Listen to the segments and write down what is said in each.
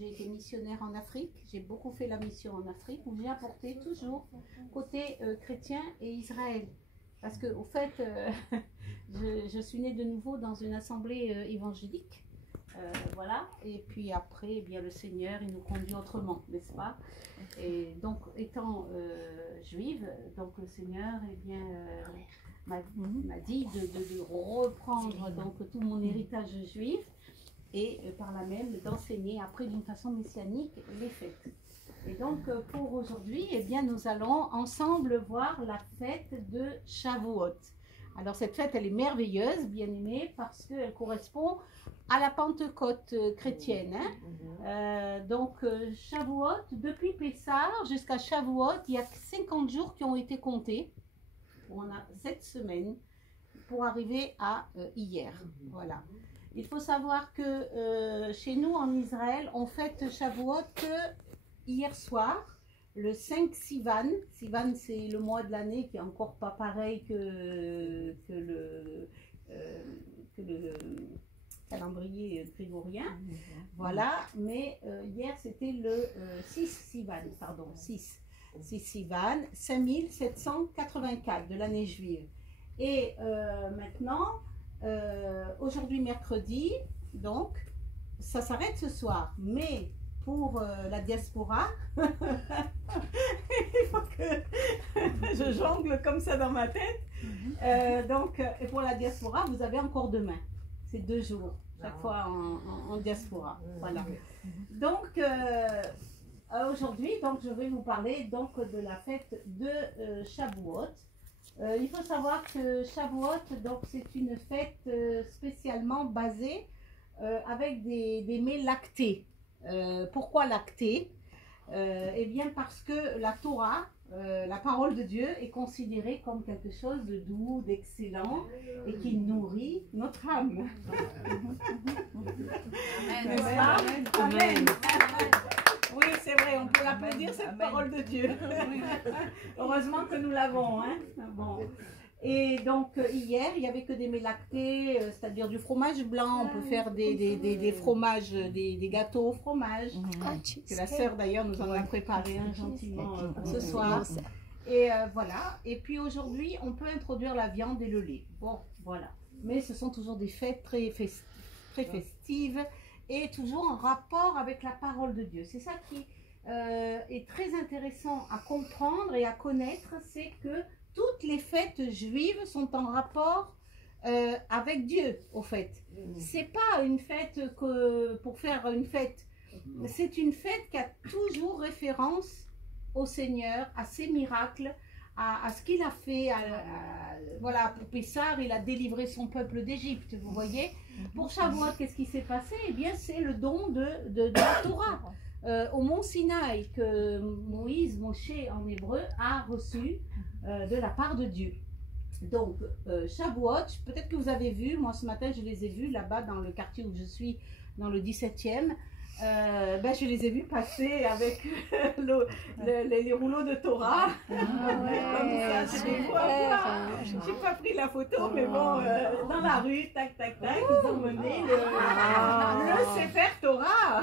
j'ai été missionnaire en Afrique. J'ai beaucoup fait la mission en Afrique où j'ai apporté toujours côté chrétien et Israël. Parce que, au fait, je suis née de nouveau dans une assemblée évangélique. Voilà. Et puis après, eh bien, le Seigneur, il nous conduit autrement, n'est-ce pas? Et donc, étant juive, donc le Seigneur, eh bien, m'a dit de reprendre donc tout mon héritage juif et par là même d'enseigner après d'une façon messianique les fêtes. Et donc pour aujourd'hui, eh bien, nous allons ensemble voir la fête de Shavuot. Alors cette fête, elle est merveilleuse, bien aimée, parce qu'elle correspond à la Pentecôte chrétienne. Hein. Donc Shavuot, depuis Pessah jusqu'à Shavuot, il y a 50 jours qui ont été comptés. On a 7 semaines pour arriver à hier. Voilà. Il faut savoir que chez nous en Israël, on fête Shavuot hier soir, le 5 Sivan. Sivan, c'est le mois de l'année qui est encore pas pareil que le calendrier grégorien. Voilà, mais hier c'était le 6 Sivan, pardon, 6 Sivan, 5784 de l'année juive. Et maintenant, aujourd'hui mercredi, donc, ça s'arrête ce soir. Mais pour la diaspora, il faut que je jongle comme ça dans ma tête. Donc, et pour la diaspora, vous avez encore demain. C'est 2 jours, chaque fois en diaspora. Voilà. Donc, aujourd'hui, donc, je vais vous parler donc, de la fête de Shavuot. Il faut savoir que Shavuot, donc, c'est une fête spécialement basée avec des mets lactés. Pourquoi lactés? Eh bien parce que la Torah, la parole de Dieu, est considérée comme quelque chose de doux, d'excellent et qui nourrit notre âme. Amen. Amen. Amen. Oui, c'est vrai, on peut applaudir cette parole de Dieu. Heureusement que nous l'avons. Hein? Bon. Et donc, hier, il n'y avait que des mets lactés, c'est-à-dire du fromage blanc. On peut faire des fromages, des gâteaux au fromage. Que la sœur, d'ailleurs, nous en a préparé un gentiment pour ce soir. Et voilà. Et puis aujourd'hui, on peut introduire la viande et le lait. Bon, voilà. Mais ce sont toujours des fêtes très festives. Et toujours en rapport avec la parole de Dieu. C'est ça qui est très intéressant à comprendre et à connaître, c'est que toutes les fêtes juives sont en rapport avec Dieu, au fait. C'est pas une fête que pour faire une fête, c'est une fête qui a toujours référence au Seigneur, à ses miracles, à ce qu'il a fait. Voilà, pour Pessah, il a délivré son peuple d'Égypte, vous voyez. Pour Shavuot, qu'est-ce qui s'est passé? Eh bien, c'est le don de la Torah au mont Sinaï que Moshe en hébreu a reçu de la part de Dieu. Donc, Shavuot, peut-être que vous avez vu, moi ce matin je les ai vus là-bas dans le quartier où je suis, dans le 17e. Ben, je les ai vus passer avec les rouleaux de Torah. J'ai pas pris la photo, mais bon, dans la rue, tac, tac, tac, ils ont mené le Sefer Torah.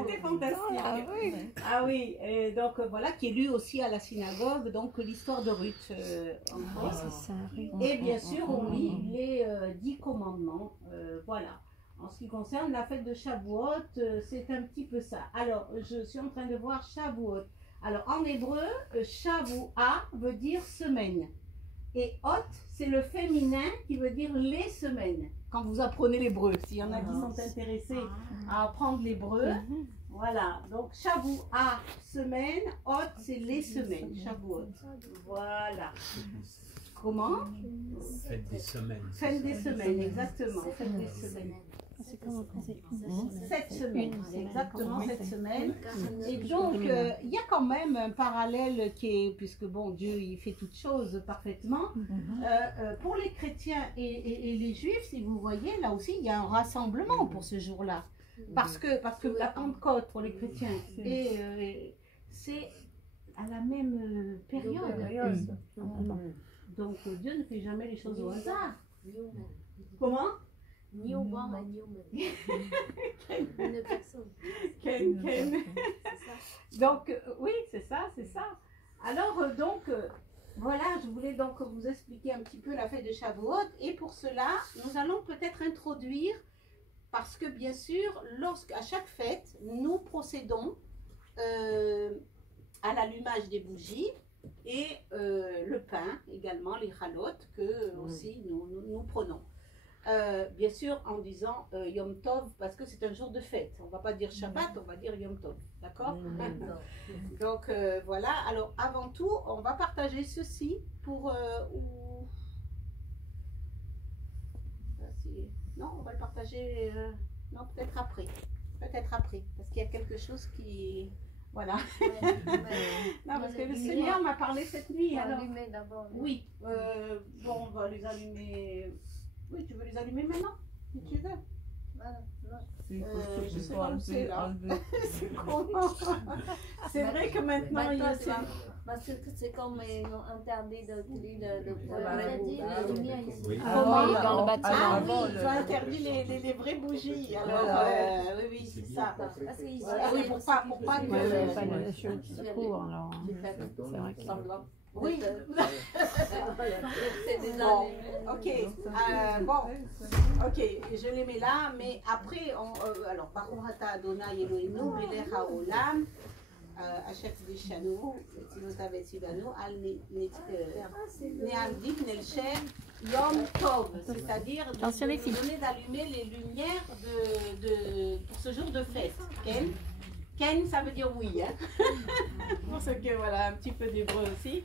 C'était fantastique. Ah oui, et donc voilà, qui est lu aussi à la synagogue, donc l'histoire de Ruth en France. Et bien sûr, on lit les 10 commandements, voilà. En ce qui concerne la fête de Shavuot, c'est un petit peu ça. Alors, je suis en train de voir Shavuot. Alors, en hébreu, Shavua veut dire semaine. Et Hot, c'est le féminin qui veut dire les semaines. Quand vous apprenez l'hébreu, s'il y en a qui sont intéressés à apprendre l'hébreu, voilà. Donc, Shavua, semaine. Hot, c'est les semaines. Shavuot. Voilà. Comment? Fête des semaines. Fête des semaines, exactement. Fête des semaines. 7 semaines, c'est exactement 7 semaines. Et donc, il y a quand même un parallèle qui est, puisque bon, Dieu, il fait toutes choses parfaitement. Pour les chrétiens et les juifs, si vous voyez, là aussi, il y a un rassemblement pour ce jour-là. Parce que la Pentecôte pour les chrétiens, c'est à la même période. Donc, Dieu ne fait jamais les choses au hasard. Comment? Newborn et Newman. Une personne. Ken, Ken. C'est ça. Donc, oui, c'est ça, c'est ça. Alors, voilà, je voulais donc vous expliquer un petit peu la fête de Shavuot. Et pour cela, nous allons peut-être introduire, parce que bien sûr, à chaque fête, nous procédons à l'allumage des bougies et le pain également, les chalotes, que aussi nous prenons. Bien sûr, en disant Yom Tov, parce que c'est un jour de fête. On ne va pas dire Shabbat, on va dire Yom Tov. D'accord? Donc voilà. Alors avant tout, on va partager ceci pour. Non, on va le partager. Non, peut-être après. Peut-être après. Parce qu'il y a quelque chose qui. Voilà. Non, parce que le Seigneur m'a parlé cette nuit. On va Alors. allumer d'abord. Oui. Bon, on va les allumer. Oui, tu veux les allumer maintenant? Si tu veux. Voilà. Je sais pas où c'est là. C'est comment? C'est vrai que maintenant il y a ça. Parce que c'est comme ils ont interdit d'utiliser la lumière ici. Oui. Oui, dans le bâtiment. Ah oui, Avant, ils ont interdit les vraies bougies. Alors, Voilà. oui, c'est ça. Parce qu'ici, Oui, pour pas que. Ouais, ouais, pas de choses qui courent, alors. C'est vrai que. Oui. C'est des Bon, allumés. ok. Bon, ok, je les mets là, mais après, alors, Baruch Ata Adonai Eloheinu, Melech Haolam, Asher Kiddushanu, Tzivota Vetzivanu, Al Ne'avdik Nelchem, Yom Tov, c'est-à-dire de donner d'allumer les lumières pour ce jour de fête. Ken, Ken, ça veut dire oui, hein. Pour ceux que voilà, un petit peu d'hébreu aussi.